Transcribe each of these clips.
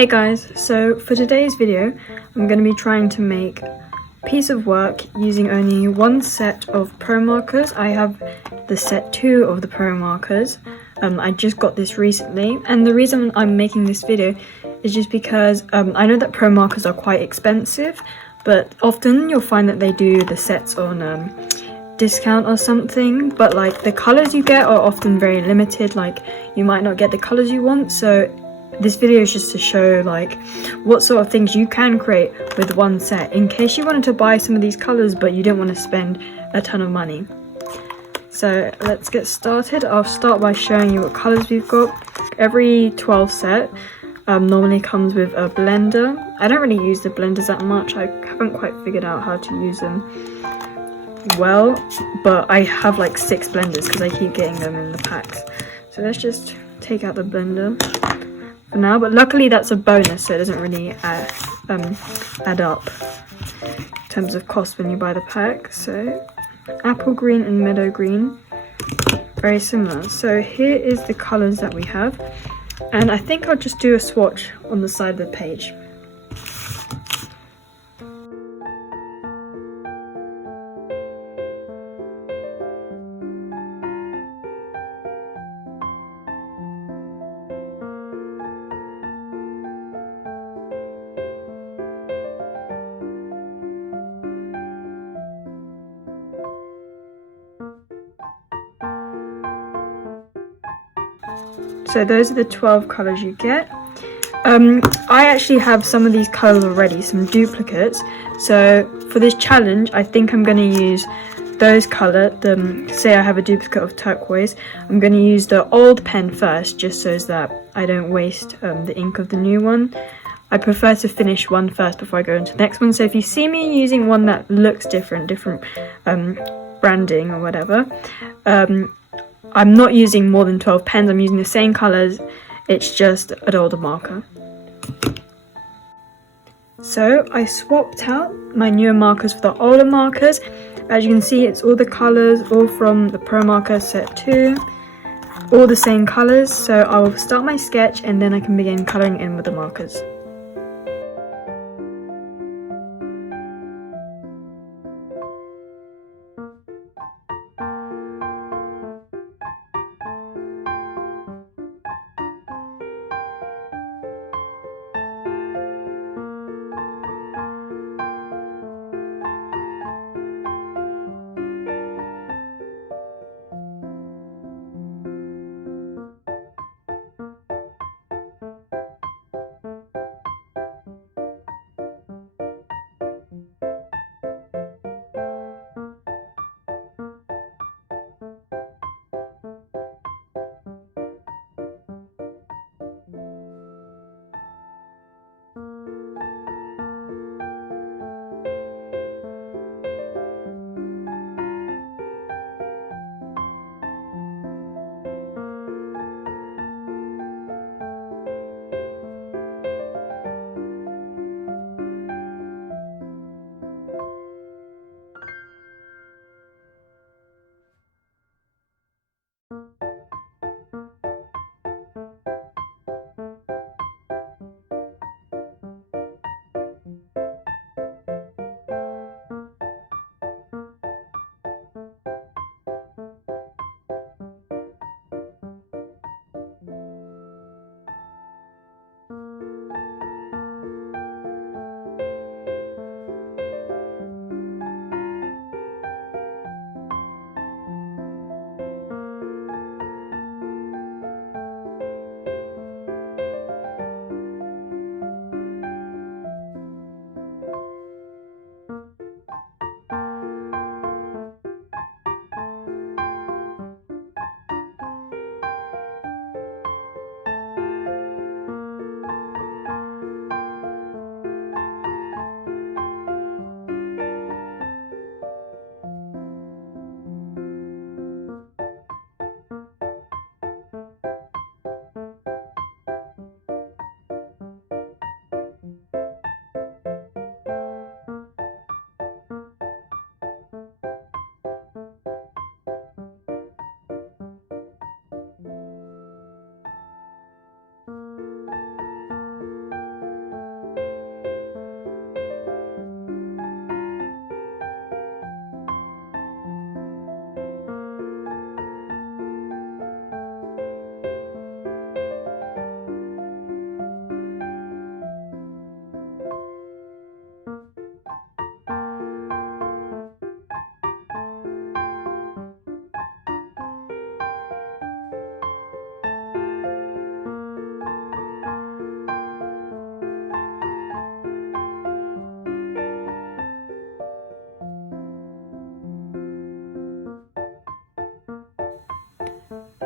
Hey guys, so for today's video I'm going to be trying to make a piece of work using only one set of Promarkers. I have the set 2 of the Promarkers. I just got this recently, and the reason I'm making this video is just because I know that Promarkers are quite expensive, but often you'll find that they do the sets on discount or something, but like the colors you get are often very limited. Like you might not get the colors you want, so this video is just to show like what sort of things you can create with one set in case you wanted to buy some of these colors but you didn't want to spend a ton of money. So let's get started. I'll start by showing you what colors we've got. Every 12 set normally comes with a blender. I don't really use the blenders that much. I haven't quite figured out how to use them well, but I have like 6 blenders because I keep getting them in the packs. So let's just take out the blender for now, but luckily that's a bonus, so it doesn't really add up in terms of cost when you buy the pack. So apple green and meadow green, very similar. So here is the colors that we have, and I think I'll just do a swatch on the side of the page. So those are the 12 colors you get. I actually have some of these colors already, some duplicates. So for this challenge, I think I'm going to use those colors. Say I have a duplicate of turquoise, I'm going to use the old pen first, just so that I don't waste the ink of the new one. I prefer to finish one first before I go into the next one. So if you see me using one that looks different branding or whatever, I'm not using more than 12 pens, I'm using the same colours, it's just an older marker. So I swapped out my newer markers for the older markers. As you can see, it's all the colours, all from the Promarker set 2, all the same colours. So I will start my sketch and then I can begin colouring in with the markers.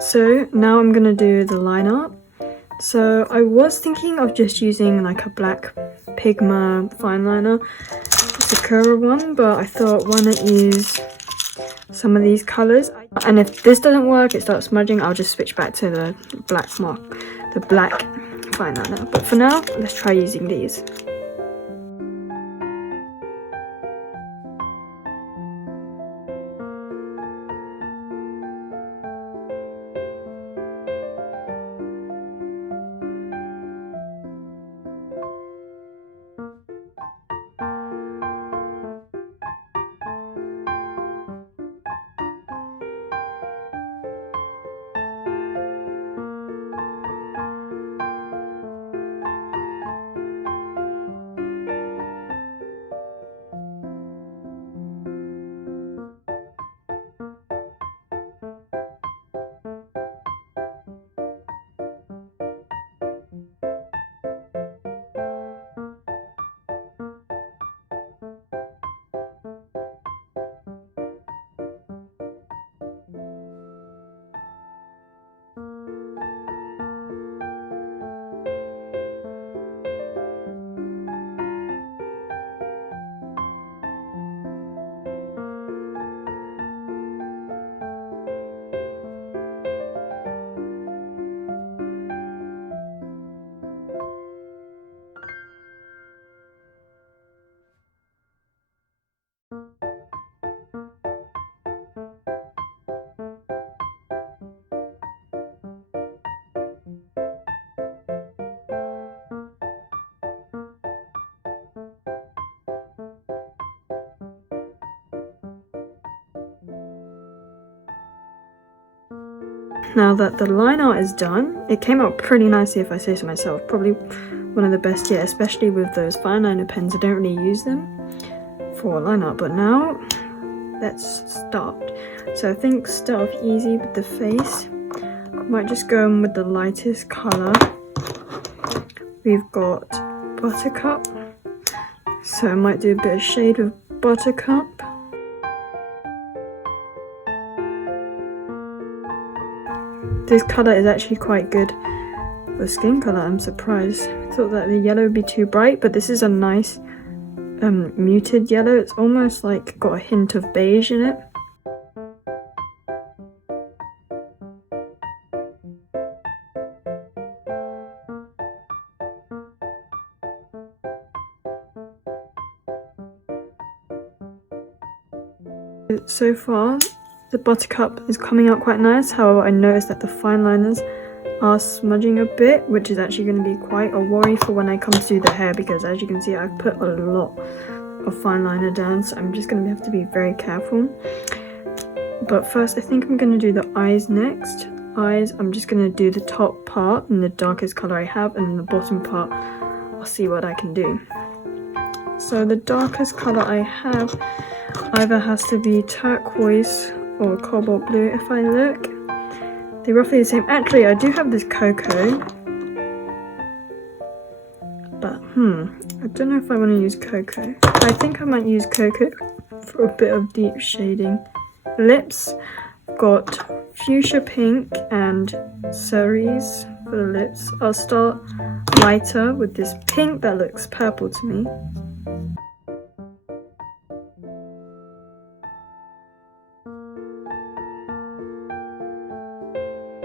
So now I'm gonna do the line art. So I was thinking of just using like a black Pigma fine liner, the Sakura one, but I thought why not use some of these colors. And if this doesn't work, it starts smudging, I'll just switch back to the black fine liner. But for now, let's try using these. Now that the line art is done, it came out pretty nicely if I say so myself. Probably one of the best yet, especially with those fine liner pens. I don't really use them for line art, but now let's start. So I think start off easy with the face. I might just go in with the lightest color. We've got Buttercup, so I might do a bit of shade with Buttercup. This colour is actually quite good for skin colour, I'm surprised. I thought that the yellow would be too bright, but this is a nice muted yellow. It's almost like got a hint of beige in it. So far, the Buttercup is coming out quite nice. However, I noticed that the fine liners are smudging a bit, which is actually going to be quite a worry for when I come to do the hair, because as you can see, I've put a lot of fine liner down, so I'm just going to have to be very careful. But first, I think I'm going to do the eyes next. Eyes, I'm just going to do the top part in the darkest color I have, and then the bottom part, I'll see what I can do. So the darkest color I have either has to be turquoise or cobalt blue. If I look, they're roughly the same. Actually, I do have this cocoa, but I don't know if I want to use cocoa. I think I might use cocoa for a bit of deep shading. Lips, got fuchsia pink and cerise for the lips. I'll start lighter with this pink that looks purple to me.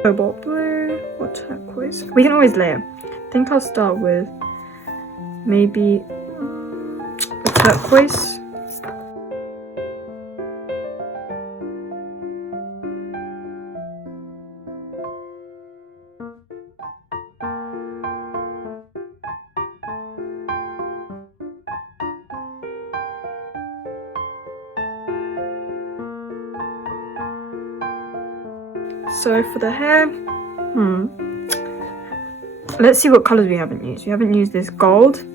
Cobalt blue or turquoise. We can always layer. I think I'll start with maybe a turquoise. So for the hair, let's see what colours we haven't used. We haven't used this gold.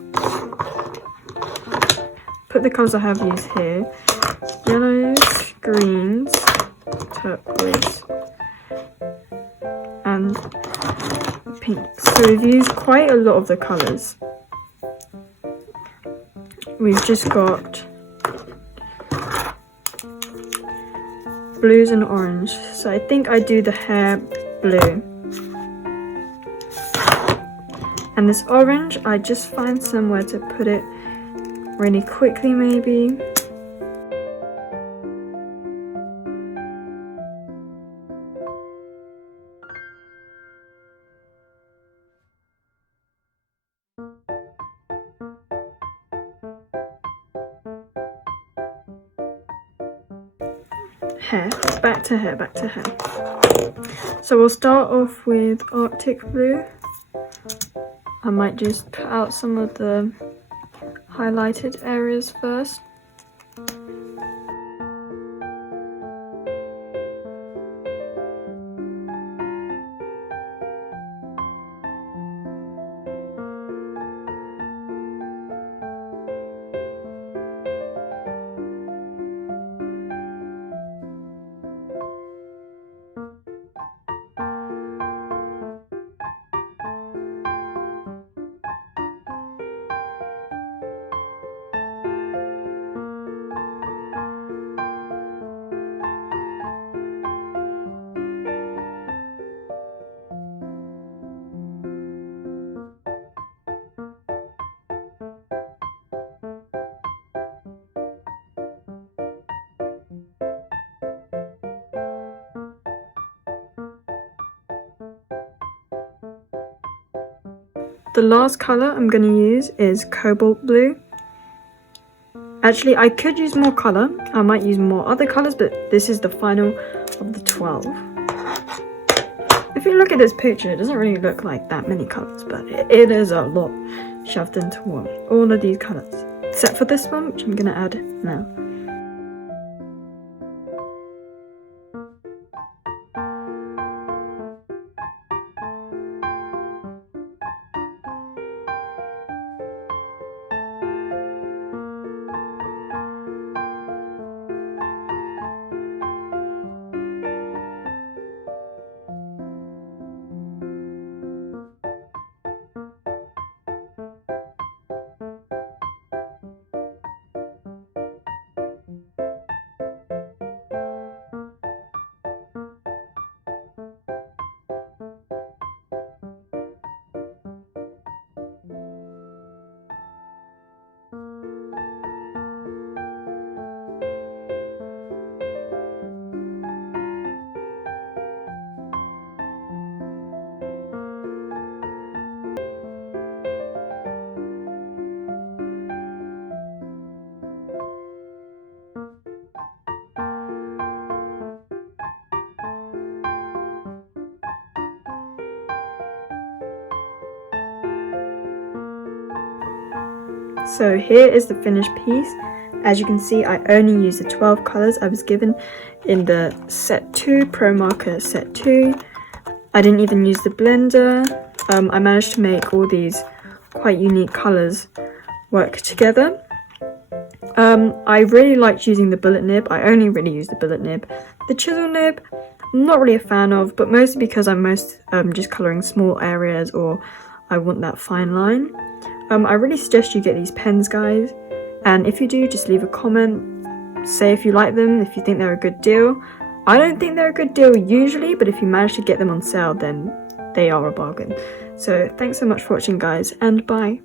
Put the colours I have used here. Yellows, greens, turquoise, and pink. So we've used quite a lot of the colours. We've just got blues and orange. So I think I do the hair blue. And this orange, I just find somewhere to put it really quickly maybe. Hair, back to hair. So we'll start off with Arctic blue. I might just put out some of the highlighted areas first. The last colour I'm going to use is cobalt blue. Actually, I could use more colour. I might use more other colours, but this is the final of the 12. If you look at this picture, it doesn't really look like that many colours, but it is a lot shoved into one. All of these colours. Except for this one, which I'm going to add now. So here is the finished piece. As you can see, I only used the 12 colours I was given in the set 2, Promarker set 2. I didn't even use the blender. I managed to make all these quite unique colours work together. I really liked using the bullet nib. I only really use the bullet nib. The chisel nib, I'm not really a fan of, but mostly because I'm just colouring small areas or I want that fine line. I really suggest you get these pens, guys, and if you do, just leave a comment, say if you like them, if you think they're a good deal. I don't think they're a good deal usually, but if you manage to get them on sale, then they are a bargain. So thanks so much for watching, guys, and bye.